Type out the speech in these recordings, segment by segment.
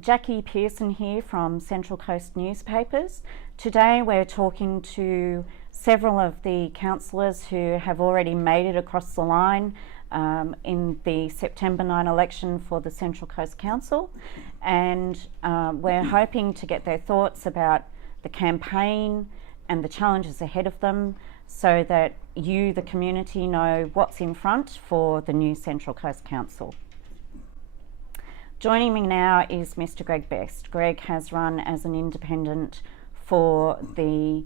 Jackie Pearson here from Central Coast Newspapers. Today we're talking to several of the councillors who have already made it across the line in the September 9 election for the Central Coast Council, and we're hoping to get their thoughts about the campaign and the challenges ahead of them so that you, the community, know what's in front for the new Central Coast Council. Joining me now is Mr. Greg Best. Greg has run as an independent for the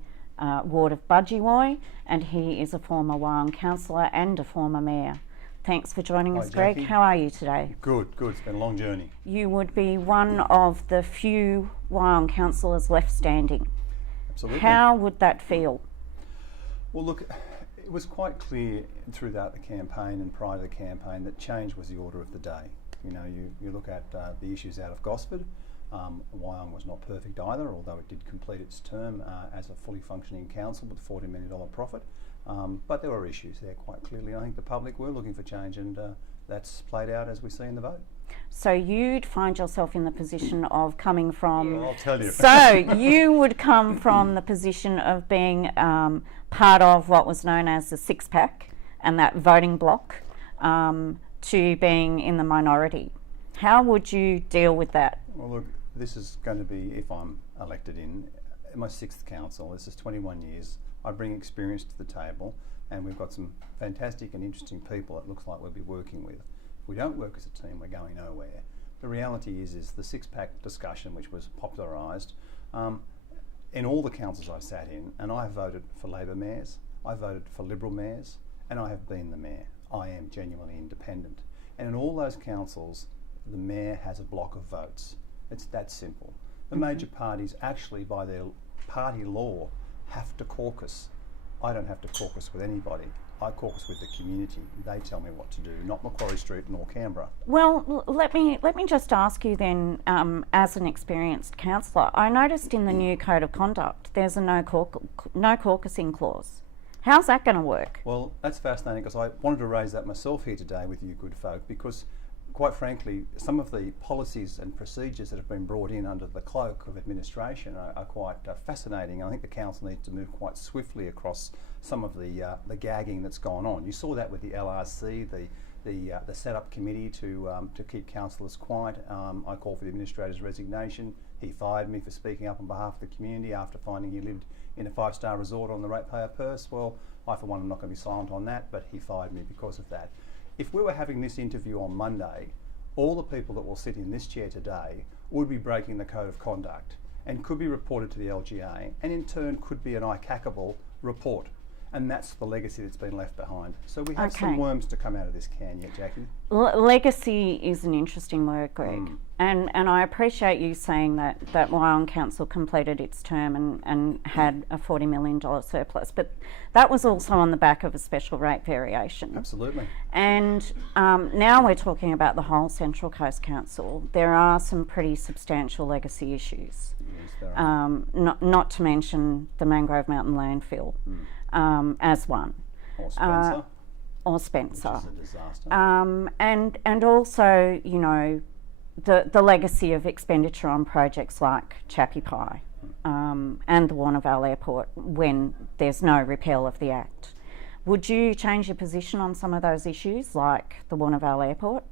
ward of Budgewoi, and he is a former Wyong councillor and a former mayor. Thanks for joining us, Greg. Jackie. How are you today? Good. It's been a long journey. You would be one of the few Wyong councillors left standing. Absolutely. How would that feel? Well, look, it was quite clear throughout the campaign and prior to the campaign that change was the order of the day. You know, you look at the issues out of Gosford. Wyong was not perfect either, although it did complete its term as a fully functioning council with a $40 million profit. But there were issues there quite clearly. I think the public were looking for change, and that's played out as we see in the vote. So you'd find yourself in the position of coming from... Well, I'll tell you. So you would come from the position of being part of what was known as the six-pack and that voting bloc, to being in the minority. How would you deal with that? Well, look, this is going to be, if I'm elected in my sixth council, this is 21 years. I bring experience to the table, and we've got some fantastic and interesting people it looks like we'll be working with. If we don't work as a team, we're going nowhere. The reality is the six-pack discussion, which was popularised in all the councils I've sat in, and I have voted for Labor mayors, I voted for Liberal mayors, and I have been the mayor. I am genuinely independent. And in all those councils, the mayor has a block of votes. It's that simple. The major parties actually, by their party law, have to caucus. I don't have to caucus with anybody. I caucus with the community. They tell me what to do, not Macquarie Street nor Canberra. Well, let me just ask you then, as an experienced councillor, I noticed in the new code of conduct there's a no caucusing clause. How's that going to work? Well, that's fascinating, because I wanted to raise that myself here today with you good folk, because quite frankly, some of the policies and procedures that have been brought in under the cloak of administration are quite fascinating. I think the council needs to move quite swiftly across some of the gagging that's gone on. You saw that with the LRC, the set-up committee to keep councillors quiet. I called for the administrator's resignation. He fired me for speaking up on behalf of the community after finding he lived in a five-star resort on the ratepayer purse. Well, I for one am not going to be silent on that, but he fired me because of that. If we were having this interview on Monday, all the people that will sit in this chair today would be breaking the code of conduct and could be reported to the LGA, and in turn could be an ICACable report. And that's the legacy that's been left behind. So we have some worms to come out of this can yet, Jackie. Legacy is an interesting word, Greg. And I appreciate you saying that Wyong Council completed its term and had a $40 million surplus, but that was also on the back of a special rate variation. Absolutely. And now we're talking about the whole Central Coast Council. There are some pretty substantial legacy issues. Yes, there are. Not to mention the Mangrove Mountain landfill. As one. Or Spencer. Which is a disaster. And also, you know, the legacy of expenditure on projects like Chappie Pie and the Warrnambool Airport when there's no repeal of the Act. Would you change your position on some of those issues like the Warrnambool Airport?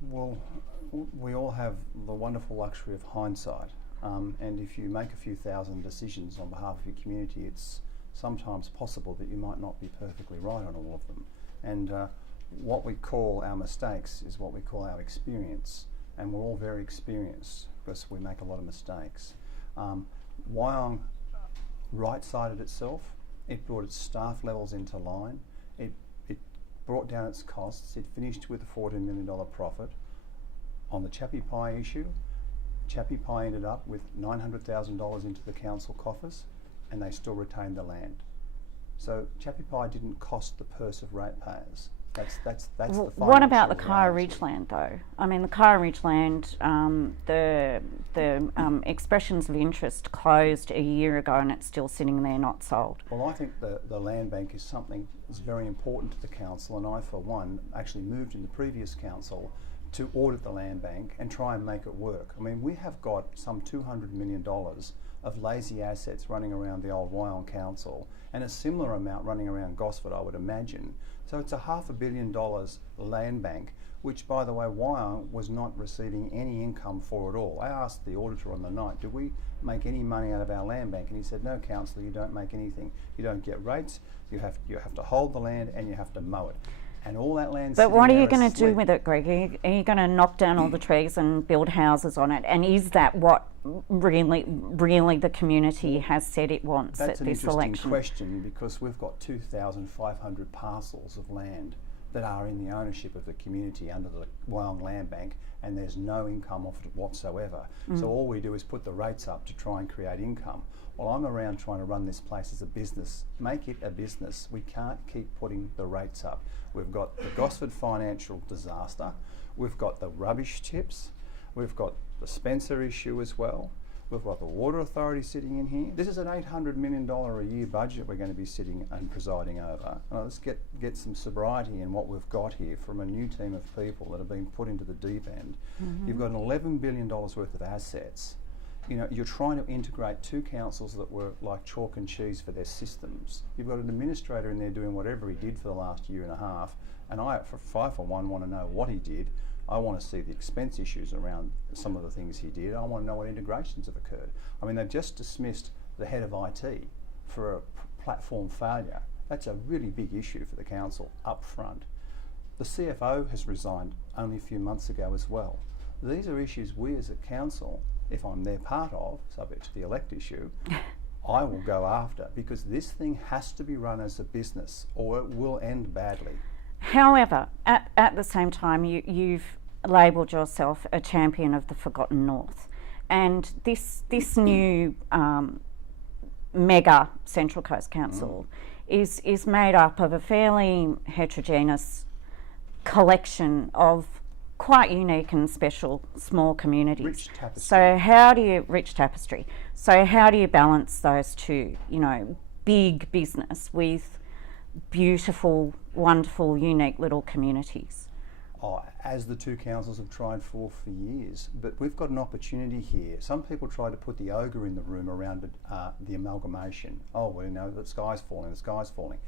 Well, we all have the wonderful luxury of hindsight, and if you make a few thousand decisions on behalf of your community, it's sometimes possible that you might not be perfectly right on all of them. And what we call our mistakes is what we call our experience. And we're all very experienced because we make a lot of mistakes. Wyong right-sided itself. It brought its staff levels into line. It brought down its costs. It finished with a $14 million profit. On the Chappie Pie issue, Chappie Pie ended up with $900,000 into the council coffers, and they still retained the land. So Chappie Pie didn't cost the purse of ratepayers. That's the financial What about the Kyle reality. Ridge land, though? I mean, the Kyle Ridge land, the expressions of interest closed a year ago, and it's still sitting there, not sold. Well, I think the land bank is something that's very important to the council, and I, for one, actually moved in the previous council to audit the land bank and try and make it work. I mean, we have got some $200 million of lazy assets running around the old Wyong Council and a similar amount running around Gosford, I would imagine. So it's a $500 million land bank, which, by the way, Wyong was not receiving any income for at all. I asked the auditor on the night, do we make any money out of our land bank? And he said, no, councillor, you don't make anything. You don't get rates, you have to hold the land and you have to mow it. And all that land. But what are you going to do with it, Greg? Are you going to knock down all the trees and build houses on it? And is that what really the community has said it wants at this election? That's an interesting question, because we've got 2,500 parcels of land that are in the ownership of the community under the Wyong Land Bank, and there's no income off it whatsoever. So all we do is put the rates up to try and create income. Well, I'm around trying to run this place as a business, make it a business. We can't keep putting the rates up. We've got the Gosford financial disaster, we've got the rubbish tips, we've got the Spencer issue as well, we've got the Water Authority sitting in here. This is an $800 million a year budget we're going to be sitting and presiding over. And let's get some sobriety in what we've got here from a new team of people that have been put into the deep end. You've got an $11 billion worth of assets. You know, you're trying to integrate two councils that were like chalk and cheese for their systems. You've got an administrator in there doing whatever he did for the last year and a half, and I, for one, want to know what he did. I want to see the expense issues around some of the things he did. I want to know what integrations have occurred. I mean, they've just dismissed the head of IT for a platform failure. That's a really big issue for the council up front. The CFO has resigned only a few months ago as well. These are issues we as a council, if I'm their part of, subject to the elect issue, I will go after, because this thing has to be run as a business or it will end badly. However, at the same time, you've labelled yourself a champion of the forgotten North, and this new mega Central Coast Council is made up of a fairly heterogeneous collection of quite unique and special small communities. Rich tapestry. Rich tapestry. So how do you balance those two? You know, big business with beautiful, wonderful, unique little communities. Oh, as the two councils have tried for years, but we've got an opportunity here. Some people try to put the ogre in the room around the amalgamation. Oh, well, you know, the sky's falling.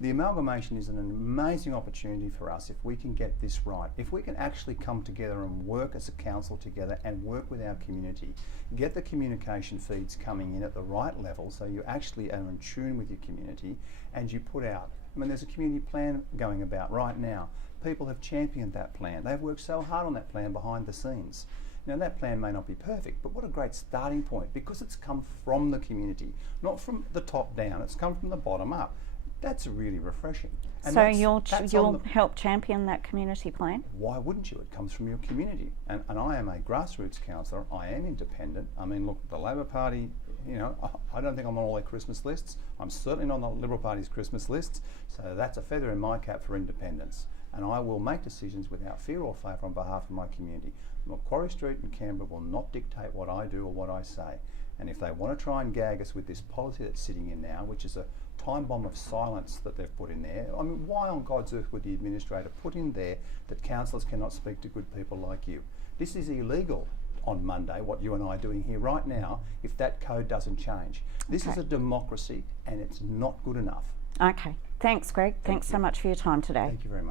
The amalgamation is an amazing opportunity for us if we can get this right. If we can actually come together and work as a council together and work with our community, get the communication feeds coming in at the right level so you actually are in tune with your community, and you put out, I mean, there's a community plan going about right now. People have championed that plan. They've worked so hard on that plan behind the scenes. Now, that plan may not be perfect, but what a great starting point, because it's come from the community, not from the top down. It's come from the bottom up. That's really refreshing. And so you'll help champion that community plan? Why wouldn't you? It comes from your community. And I am a grassroots councillor. I am independent. I mean, look, the Labor Party, you know, I don't think I'm on all their Christmas lists. I'm certainly not on the Liberal Party's Christmas lists. So that's a feather in my cap for independence. And I will make decisions without fear or favour on behalf of my community. Macquarie Street and Canberra will not dictate what I do or what I say. And if they want to try and gag us with this policy that's sitting in now, which is a time bomb of silence that they've put in there, I mean, why on God's earth would the administrator put in there that councillors cannot speak to good people like you? This is illegal on Monday, what you and I are doing here right now, if that code doesn't change. This is a democracy and it's not good enough. Okay. Thanks, Greg. Thanks so much for your time today. Thank you very much.